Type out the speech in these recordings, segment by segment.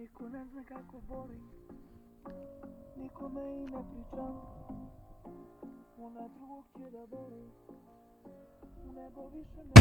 Niko ne zna kako boli, nikome i ne pričam. Ona drugog će da boli, u nebo više ne...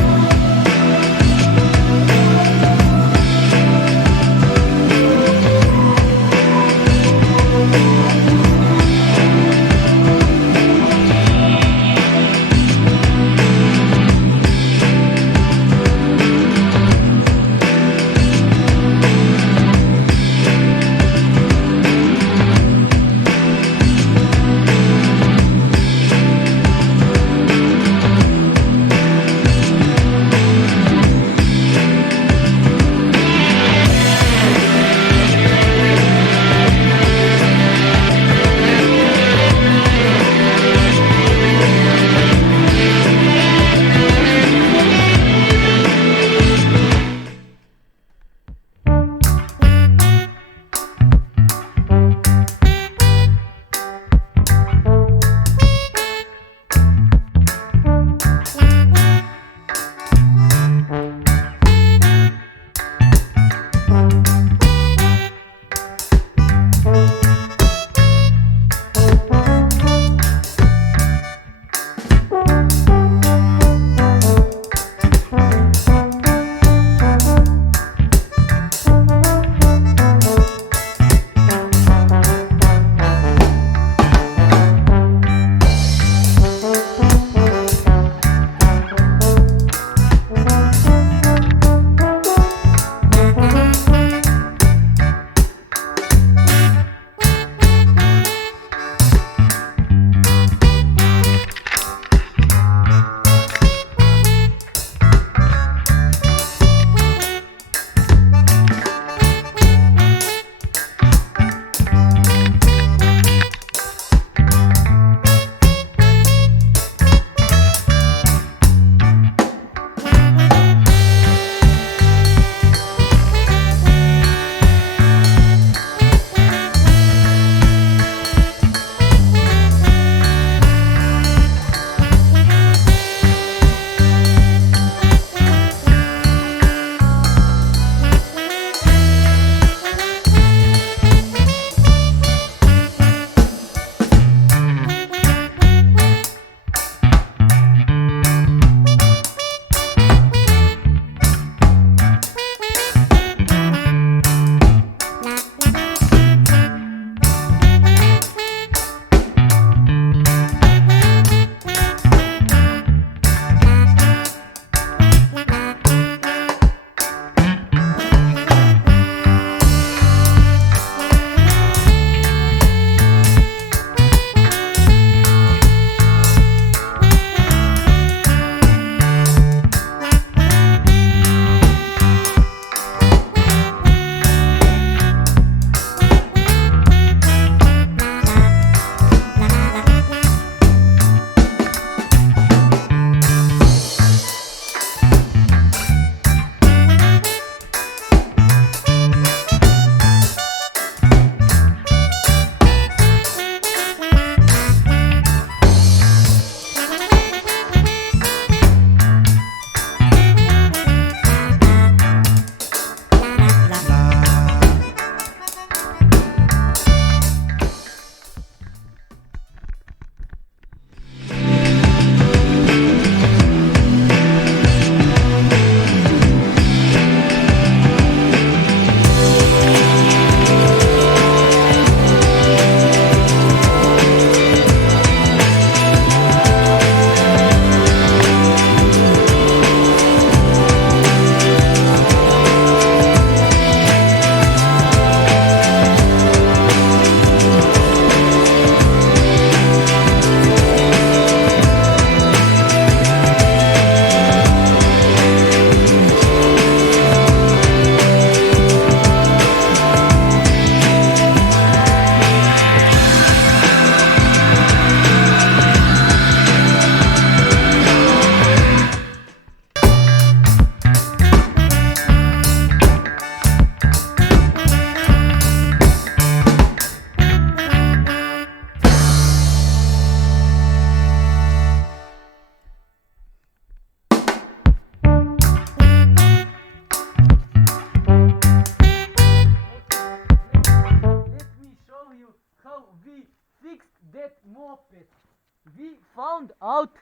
found out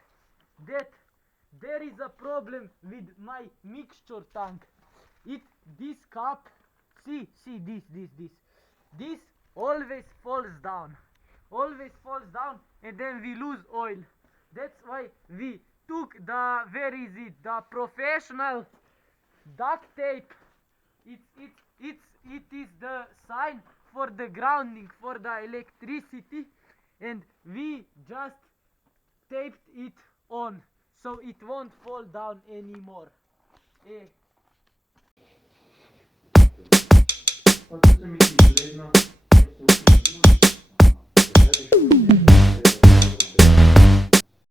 that there is a problem with my mixture tank. This cup, see this always falls down, and then we lose oil. That's why we took the professional duct tape. It is the sign for the grounding, for the electricity, and we just taped it on so it won't fall down anymore. Quanto tempo é isso? 10 não.